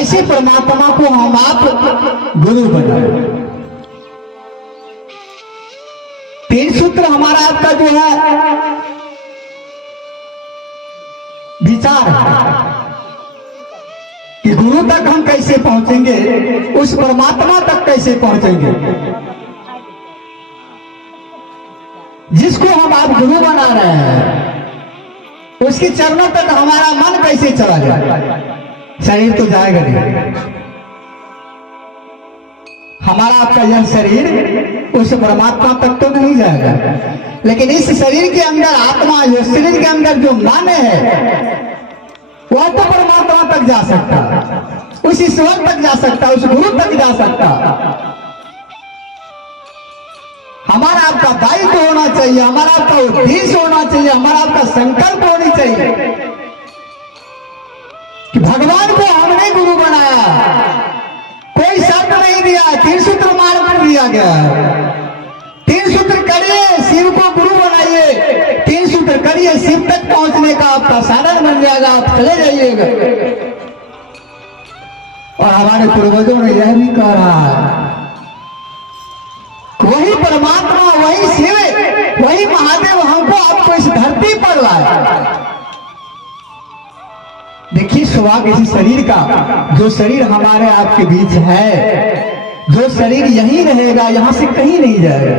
ऐसे परमात्मा को हम आप गुरु बनाए। 3 सूत्र हमारा आपका जो है विचार है कि गुरु तक हम कैसे पहुंचेंगे, उस परमात्मा तक कैसे पहुंचेंगे जिसको हम आप गुरु बना रहे हैं। उसके चरणों तक हमारा मन कैसे चला जाए? शरीर तो जाएगा नहीं, हमारा आपका यह शरीर उस परमात्मा तक तो नहीं जाएगा, लेकिन इस शरीर के अंदर आत्मा, जो शरीर के अंदर जो मन है वह तो परमात्मा तक जा सकता, उस ईश्वर तक जा सकता, उस गुरु तक जा सकता। हमारा आपका दायित्व होना चाहिए, हमारा आपका उद्देश्य होना चाहिए, हमारा आपका संकल्प होनी चाहिए कि भगवान को हमने गुरु बनाया। कोई शर्त नहीं दिया, 3 सूत्र मार्ग कर दिया गया। 3 सूत्र करिए, शिव को गुरु बनाइए, 3 सूत्र करिए, शिव तक पहुंचने का आपका साधन बन जाएगा, आप चले जाइएगा। और हमारे पूर्वजों ने यह भी कहा, वही परमात्मा, वही शिव, वही महादेव हमको आपको इस धरती पर लाए। देखिए सौभाग्य इसी शरीर का, जो शरीर हमारे आपके बीच है, जो शरीर यहीं रहेगा, यहां से कहीं नहीं जाएगा।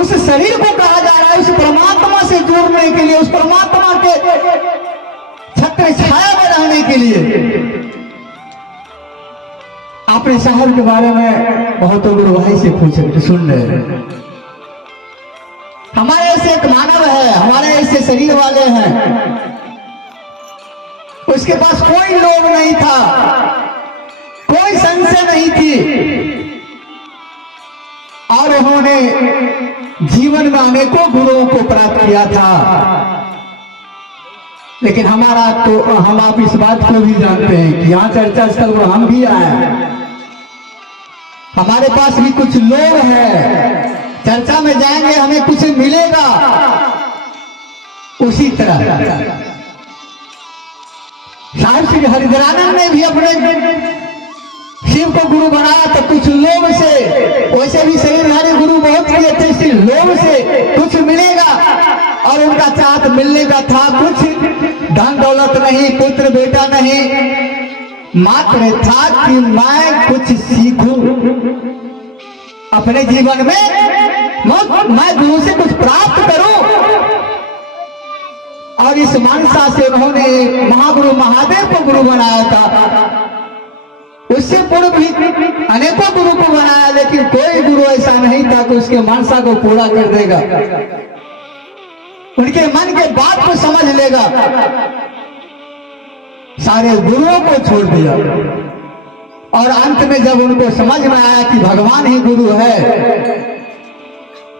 उस शरीर को कहा जा रहा है उस परमात्मा से जुड़ने के लिए, उस परमात्मा के छत्र छाया में रहने के लिए। आपने साहब के बारे में बहुत गुरुभाई से पूछे, सुन रहे, हमारे ऐसे एक मानव है, हमारे ऐसे शरीर वाले हैं, उसके पास कोई लोभ नहीं था, कोई संशय नहीं थी, और उन्होंने जीवन में अनेकों गुरुओं को प्राप्त किया था। लेकिन हमारा तो, हम आप इस बात को भी जानते हैं कि यहाँ चर्चा स्थल पर हम भी आए, हमारे पास भी कुछ लोग हैं, चर्चा में जाएंगे हमें कुछ मिलेगा। उसी तरह साहिब श्री हरिधरानंद ने भी अपने शिव को गुरु बनाया तो कुछ लोभ से, वैसे भी शरीरधारी गुरु बहुत किए थे, इसी लोभ से कुछ मिलेगा, और उनका चाहत मिलने का था कुछ धन दौलत नहीं, पुत्र बेटा नहीं, मात्र था कि मैं कुछ सीखूं अपने जीवन में, मैं गुरु से कुछ प्राप्त करूं। और इस मानसा से उन्होंने महागुरु महादेव को गुरु बनाया था। उससे पूर्व भी अनेकों गुरु को बनाया, लेकिन कोई गुरु ऐसा नहीं था कि उसके मानसा को पूरा कर देगा, उनके मन के बात को समझ लेगा। सारे गुरुओं को छोड़ दिया, और अंत में जब उनको समझ में आया कि भगवान ही गुरु है,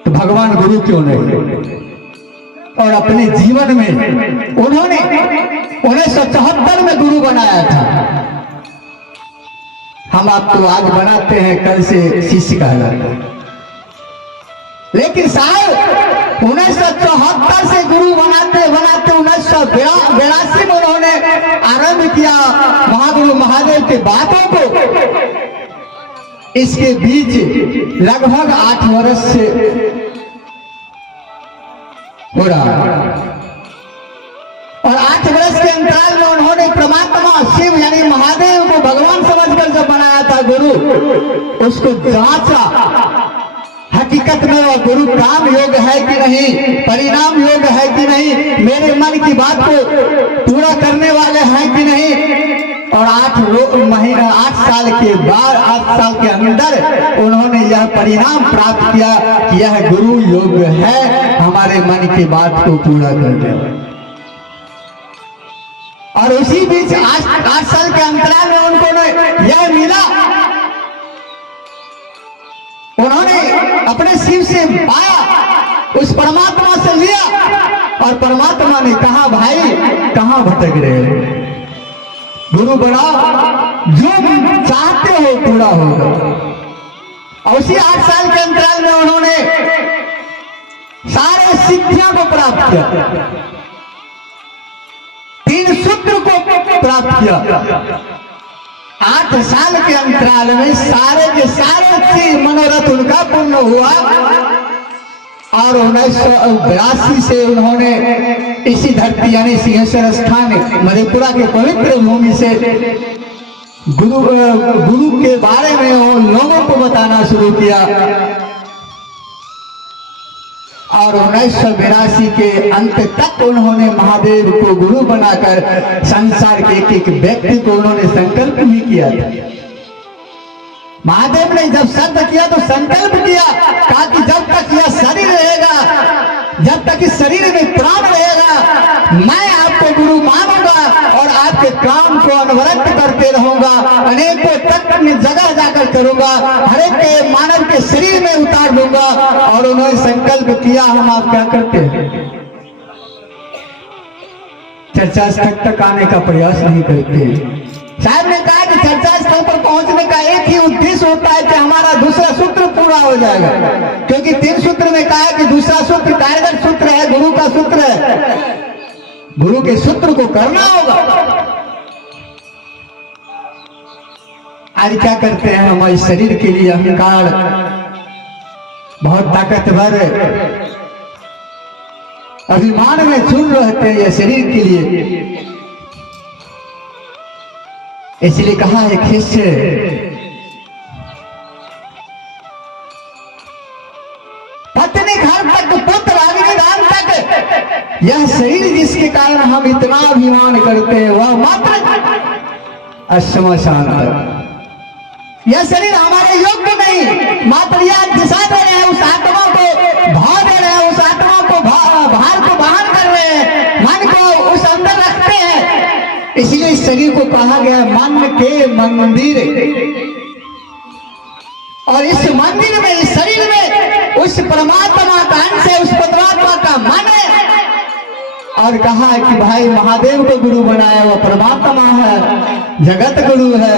तो भगवान गुरु क्यों नहीं, और अपने जीवन में उन्होंने 1974 में गुरु बनाया था। हम आपको आज बनाते हैं, कल से शिष्य कहलाते हैं, लेकिन साहब 1974 से गुरु बनाते बनाते 1982 में उन्होंने आरंभ किया महागुरु महादेव के बातों को। इसके बीच लगभग 8 वर्ष से हो रहा, और 8 वर्ष के अंतराल में उन्होंने परमात्मा शिव यानी महादेव को भगवान समझकर जब बनाया था गुरु, उसको जांचा, हकीकत में वह गुरु काम योग है कि नहीं, परिणाम योग है कि नहीं, मेरे मन की बात को पूरा करने वाले हैं कि नहीं। और 8 साल के बाद, 8 साल के अंदर उन्होंने यह परिणाम प्राप्त किया कि यह गुरु योग है हमारे मन की बात को पूरा करने वाला। और उसी बीच 8 साल के अंतराल में उनको यह मिला, उन्होंने अपने शिव से पाया, उस परमात्मा से लिया, और परमात्मा ने कहा भाई कहां भटक रहे हो, गुरु बनाओ, जो चाहते हो पूरा होगा। और उसी 8 साल के अंतराल में उन्होंने सारे शिक्षा को प्राप्त किया, 3 सूत्र को प्राप्त किया। 8 साल के अंतराल में सारे के सारे चीज मनोरथ उनका पूर्ण हुआ और 1982 से उन्होंने इसी धरती यानी सिंहेश्वर स्थान मधेपुरा के पवित्र भूमि से गुरु के बारे में उन लोगों को बताना शुरू किया और 1982 के अंत तक उन्होंने महादेव को गुरु बनाकर संसार के एक एक व्यक्ति को उन्होंने संकल्प भी किया था। महादेव ने जब शब्द किया तो संकल्प किया, कहा कि जब तक यह शरीर रहेगा, जब तक इस शरीर में प्राण रहेगा, मैं आपको गुरु मानूंगा और आपके काम को अनवरत करते रहूंगा, अनेकों तक में जगह जाकर करूंगा, हर एक के मानव के शरीर में उतार दूंगा। और उन्होंने संकल्प किया। हम आप क्या करते हैं? चर्चा स्थल तक आने का प्रयास नहीं करते। साहब ने कहा कि चर्चा स्थल पर पहुंचने का एक ही उद्देश्य होता है कि हमारा दूसरा सूत्र पूरा हो जाएगा, क्योंकि 3 सूत्र में कहा है कि दूसरा सूत्र कारगर सूत्र है, गुरु का सूत्र है, गुरु के सूत्र को करना होगा। आज क्या करते हैं? हमारे शरीर के लिए अहंकार बहुत ताकतवर है, अभिमान में चूर रहते हैं ये शरीर के लिए। इसलिए कहा है खिस्से पत्नी घर तक पुत्र अग्नि दान तक, यह शरीर जिसके कारण हम इतना अभिमान करते हैं वह मात्र श्मशान तक। यह शरीर हमारे योग्य नहीं, मात्र यह दिशा दे रहे हैं, उस आत्मा को भाव दे रहे हैं, उस आत्मा को भार को बहन कर रहे हैं, मन को उस अंदर रखते हैं। इसलिए इस शरीर को कहा गया मन के मंदिर, और इस मंदिर में, इस शरीर में उस परमात्मा का अंश है, उस परमात्मा का मन है। और कहा है कि भाई महादेव को गुरु बनाया हुआ परमात्मा है, जगत गुरु है।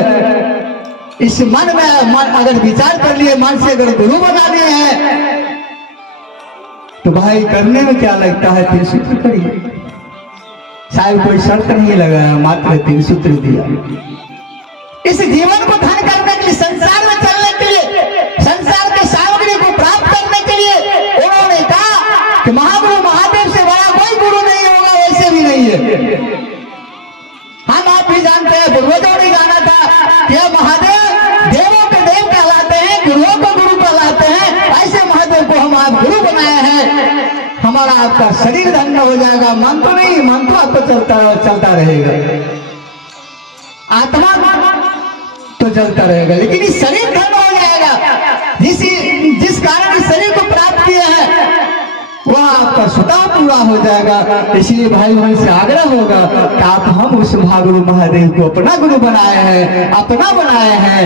इस मन में मन अगर विचार कर लिए, मन से अगर गुरु बना लिए हैं तो भाई करने में क्या लगता है? 3 सूत्र करिए। शायद कोई शर्त नहीं लगाया, मात्र 3 सूत्र दिया। इस जीवन को धन करने के लिए, संसार में चलने के लिए, संसार के सामग्री को प्राप्त करने के लिए उन्होंने कहा कि महागुरु महादेव से बड़ा कोई गुरु नहीं होगा, वैसे भी नहीं है। हम आप भी जानते हैं, पूर्वजों ने जाना था कि महादेव देवों के देव कहलाते हैं, गुरुओं को गुरु कहलाते हैं। ऐसे महादेव को हम आप गुरु बनाए हैं, हमारा आपका शरीर धन्य हो जाएगा, मन तो नहीं, मन तो आपको चलता रहेगा, आत्मा तो चलता रहेगा, लेकिन इस शरीर धन्य हो जाएगा। जिस कारण इस शरीर को प्राप्त किया है वह आपका स्वतः पूरा हो जाएगा। इसलिए भाई बहन से आग्रह होगा कि आप हम उस महागुरु महादेव को अपना गुरु बनाए हैं, अपना बनाए हैं,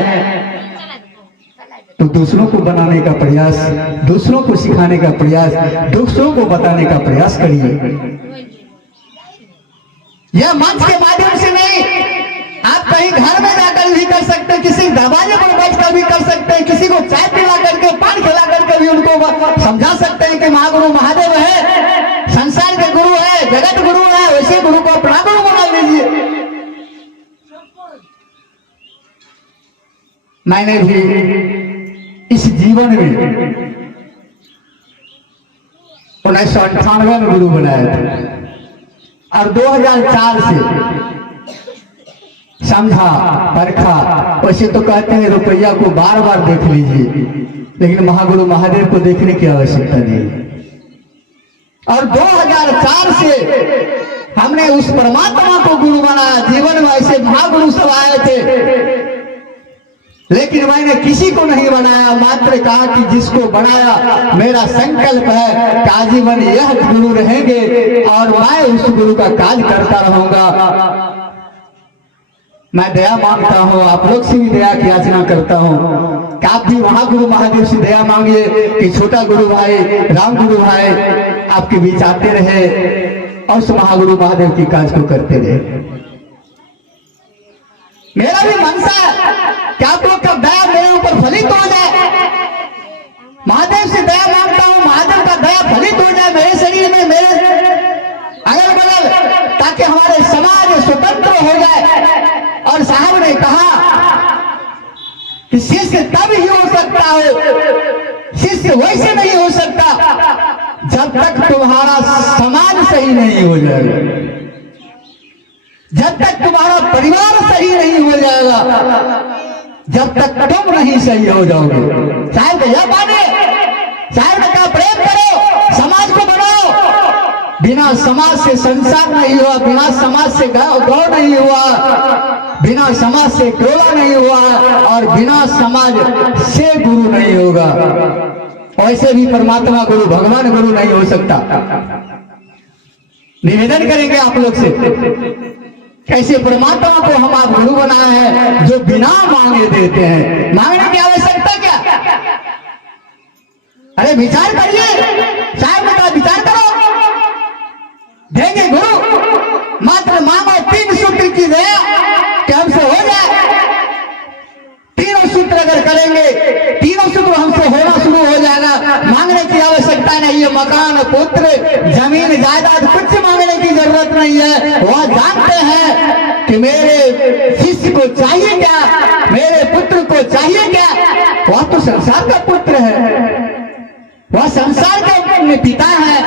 तो दूसरों को बनाने का प्रयास, दूसरों को सिखाने का प्रयास, दूसरों को बताने का प्रयास करिए। यह मंच के माध्यम से नहीं, आप कहीं घर में जाकर भी कर सकते हैं, किसी दरवाजे पर बैठकर भी कर सकते हैं, किसी को चाय पिला करके, पान खिला करके भी उनको समझा सकते हैं कि महागुरु महादेव है, संसार के गुरु है, जगत गुरु है, वैसे गुरु को अपना गुरु बना लीजिए। मैंने भी इस जीवन में 1998 में गुरु बनाया था और 2004 से समझा परखा। वैसे तो कहते हैं रुपया को बार बार देख लीजिए, लेकिन महागुरु महादेव को देखने की आवश्यकता नहीं। और 2004 से हमने उस परमात्मा को गुरु बनाया। जीवन में ऐसे महागुरु सब आए थे, लेकिन मैंने किसी को नहीं बनाया, मात्र कहा कि जिसको बनाया मेरा संकल्प है कि आजीवन यह गुरु रहेंगे और मैं उस गुरु का काज करता रहूंगा। मैं दया मांगता हूँ, आप लोग से भी दया की याचना करता हूँ कि आप भी महागुरु महादेव से दया मांगिए कि छोटा गुरु भाई, राम गुरु भाई आपके बीच आते रहे और उस महागुरु महादेव की काज को करते रहे। मेरा भी मनसा है कि आप लोग का दया मेरे ऊपर फलित हो जाए। महादेव से दया मांगता हूँ, महादेव का दया फलित हो जाए मेरे शरीर में, मेरे अगल बगल, ताकि हमारे समाज स्वतंत्र हो जाए, ने कहा कि शिष्य तब ही हो सकता है, शिष्य वैसे नहीं हो सकता जब तक तुम्हारा समाज सही नहीं हो जाएगा, जब तक तुम्हारा परिवार सही नहीं हो जाएगा, जब तक तुम नहीं सही हो जाओगे। साहब यह माने, साहब ने कहा प्रेम करो, समाज को बनाओ। बिना समाज से संसार नहीं हुआ, बिना समाज से गौ नहीं हुआ, बिना समाज से टोला नहीं हुआ, और बिना समाज से गुरु नहीं होगा। वैसे भी परमात्मा गुरु, भगवान गुरु नहीं हो सकता। निवेदन करेंगे आप लोग से, कैसे परमात्मा को हम आप गुरु बनाए हैं जो बिना मांगे देते हैं। मांगने की आवश्यकता क्या? अरे विचार करिए, साहब ने कहा विचार करो, देंगे गुरु, मात्र मांगो 3 सूत्र की दया कि हमसे हो जाए। 3 सूत्र अगर करेंगे, 3 सूत्र हमसे होना शुरू हो जाएगा। मांगने की आवश्यकता नहीं है, मकान, पुत्र, जमीन, जायदाद कुछ मांगने की जरूरत नहीं है। वह जानते हैं कि मेरे शिष्य को चाहिए क्या, मेरे पुत्र को चाहिए क्या। वह तो संसार का पुत्र है, वह संसार के अपने पिता है,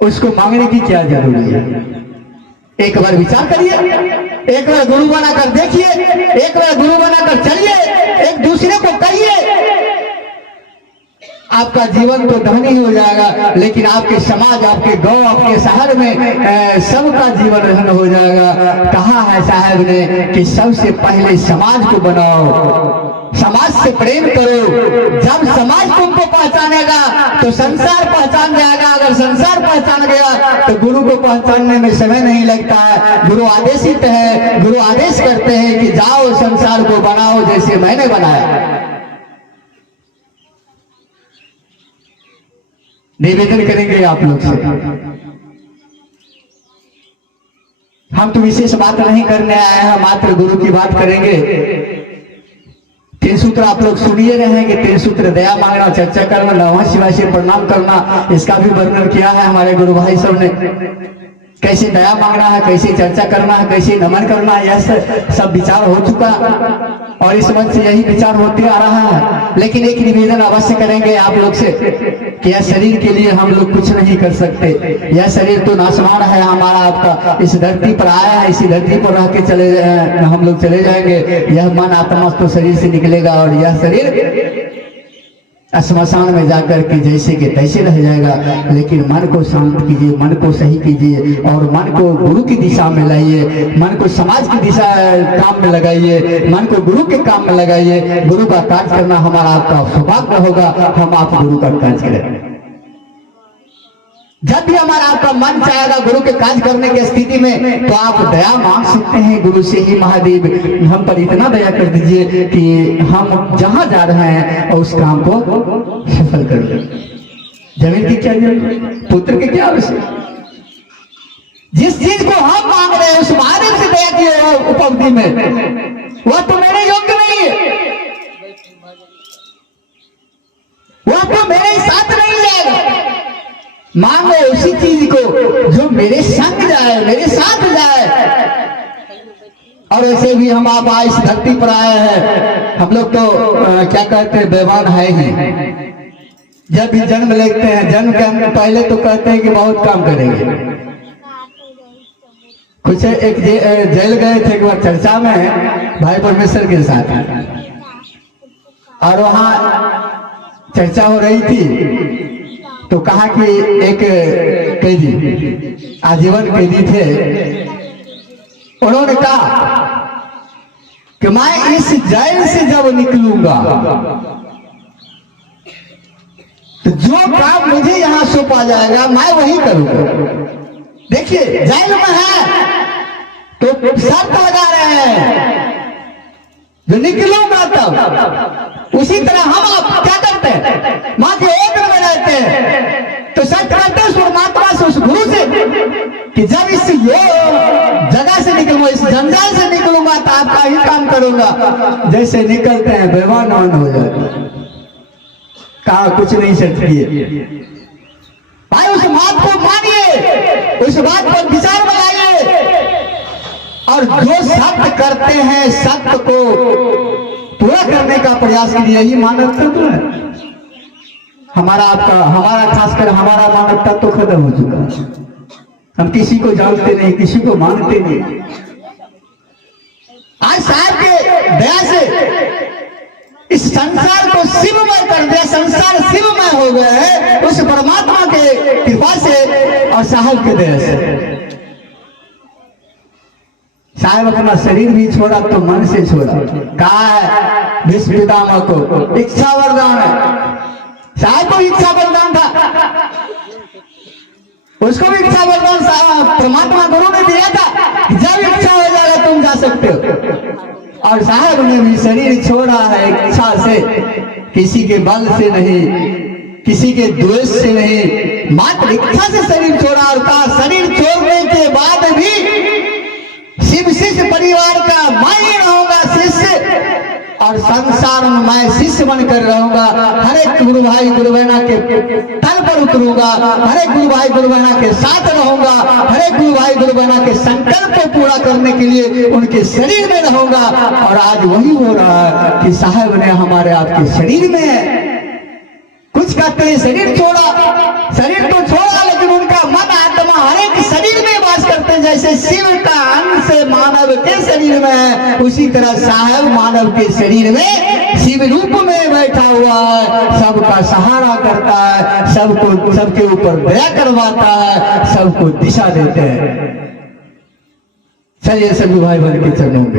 उसको मांगने की क्या जरूरी है। एक बार विचार करिए, एक बार गुरु बनाकर देखिए, एक बार गुरु बनाकर चलिए, एक दूसरे को कहिए। आपका जीवन तो धनी हो जाएगा, लेकिन आपके समाज, आपके गांव, आपके शहर में सबका जीवन धन हो जाएगा। कहा है साहब ने कि सबसे पहले समाज को बनाओ, समाज से प्रेम करो। जब समाज तुमको पहचानेगा तो संसार पहचान जाएगा। अगर संसार पहचान गया तो गुरु को पहचानने में समय नहीं लगता है। गुरु आदेशित है, गुरु आदेश करते हैं कि जाओ संसार को बनाओ जैसे मैंने बनाया। निवेदन करेंगे आप लोग से, हम तो विशेष बात नहीं करने आए हैं, मात्र गुरु की बात करेंगे। 3 सूत्र आप लोग सुनिए रहे हैं कि 3 सूत्र दया मांगना, चर्चा करना, नमः शिवाय से प्रणाम करना, इसका भी वर्णन किया है हमारे गुरु भाई सब ने। कैसे दया मांगना है, कैसे चर्चा करना है, कैसे नमन करना है, यह सब विचार हो चुका और इस मंच से यही विचार होते आ रहा है। लेकिन एक निवेदन अवश्य करेंगे आप लोग से कि यह शरीर के लिए हम लोग कुछ नहीं कर सकते। यह शरीर तो नाशवान है हमारा, आपका इस धरती पर आया है, इसी धरती पर रह के हम लोग चले जाएंगे। यह मन आत्मा तो शरीर से निकलेगा और यह शरीर श्मशान में जाकर के जैसे के तैसे रह जाएगा। लेकिन मन को शांत कीजिए, मन को सही कीजिए और मन को गुरु की दिशा में लाइए, मन को समाज की दिशा काम में लगाइए, मन को गुरु के काम में लगाइए। गुरु का कार्य करना हमारा आपका सौभाग्य होगा, हम आप गुरु का कार्य करें। जब भी हमारा आपका मन चाहेगा गुरु के कार्य करने की स्थिति में, तो आप दया मांग सकते हैं गुरु से ही, महादेव हम पर इतना दया कर दीजिए कि हम जहां जा रहे हैं उस काम को सफल कर दें। जमीन की क्या जरूरत, पुत्र की क्या आवश्यकता, जिस चीज को हम मांग रहे हैं उस महादेव से दया की उपलब्धि में, वह तो मेरे योग्य नहीं है, वह तो मेरे साथ नहीं जाएगा। मांगो उसी चीज को जो मेरे संग जाए, मेरे साथ जाए। और वैसे भी हम आप इस धरती पर आए हैं, हम लोग तो क्या कहते हैं, बेईमान है ही। जब भी जन्म लेते हैं, जन्म के पहले तो कहते हैं कि बहुत काम करेंगे। कुछ एक जेल गए थे एक बार चर्चा में भाई परमेश्वर के साथ, और वहां चर्चा हो रही थी तो कहा कि एक कैदी, आजीवन कैदी थे, उन्होंने कहा कि मैं इस जेल से जब निकलूंगा तो जो काम मुझे यहां सौंपा जाएगा मैं वही करूंगा। देखिए जेल में है तो शर्त लगा रहे हैं जो निकलूंगा तब। उसी तरह हम आप क्या करते हैं, मां के एक में रहते हैं तो शर्त करते हैं उस परमात्मा से, उस गुरु से कि जब इस जगह से निकलूंगा, इस जंजाल से निकलूंगा तो आपका ही काम करूंगा। जैसे निकलते हैं बेईमान हो जाता है, कहा कुछ नहीं शर्त किए। भाई उस बात को मानिए, उस बात पर विचार बनाइए और जो सत्य करते हैं सत्य को पूरा करने का प्रयास कीजिए, यही मानव तत्व है। हमारा खासकर हमारा मानव तत्व खत्म हो चुका है। हम किसी को जानते नहीं, किसी को मानते नहीं। आज साहब के दया से इस संसार को शिवमय कर दिया, संसार शिवमय हो गया है उस परमात्मा के कृपा से और साहब के दया से। साहब अपना शरीर भी छोड़ा तो मन से छोड़ा। कहा है भीष्म पितामह को इच्छा वरदान है। साहब को इच्छा वरदान था, उसको भी इच्छा वरदान परमात्मा गुरु ने दिया था, जब इच्छा हो जाएगा तुम जा सकते हो। और साहब ने भी शरीर छोड़ा है इच्छा से, किसी के बल से नहीं, किसी के द्वेष से नहीं, मात्र इच्छा से शरीर छोड़ा। और कहा शरीर छोड़ने के बाद भी शिव शिष्य परिवार का मैं ही रहूंगा शिष्य, और संसार में मैं शिष्य बनकर रहूंगा। हर एक गुरु भाई गुरु बहना के तल पर उतरूंगा, हर एक गुरु भाई गुरु बहना के साथ रहूंगा, हर एक गुरु भाई गुरु बहना के संकल्प को पूरा करने के लिए उनके शरीर में रहूंगा। और आज वही हो रहा है कि साहब ने हमारे आपके शरीर में है। कुछ कहते हैं शरीर छोड़ा, शरीर तो छोड़ा लेकिन उनका मन आत्मा हर एक शरीर में वास करते हैं। जैसे शिव का अंश मानव के शरीर में है, उसी तरह साहब मानव के शरीर में शिव रूप में बैठा हुआ है, सबका सहारा करता है, सबको सबके ऊपर दया करवाता है, सबको दिशा देते हैं। चलिए सभी भाई बहन के चरणों में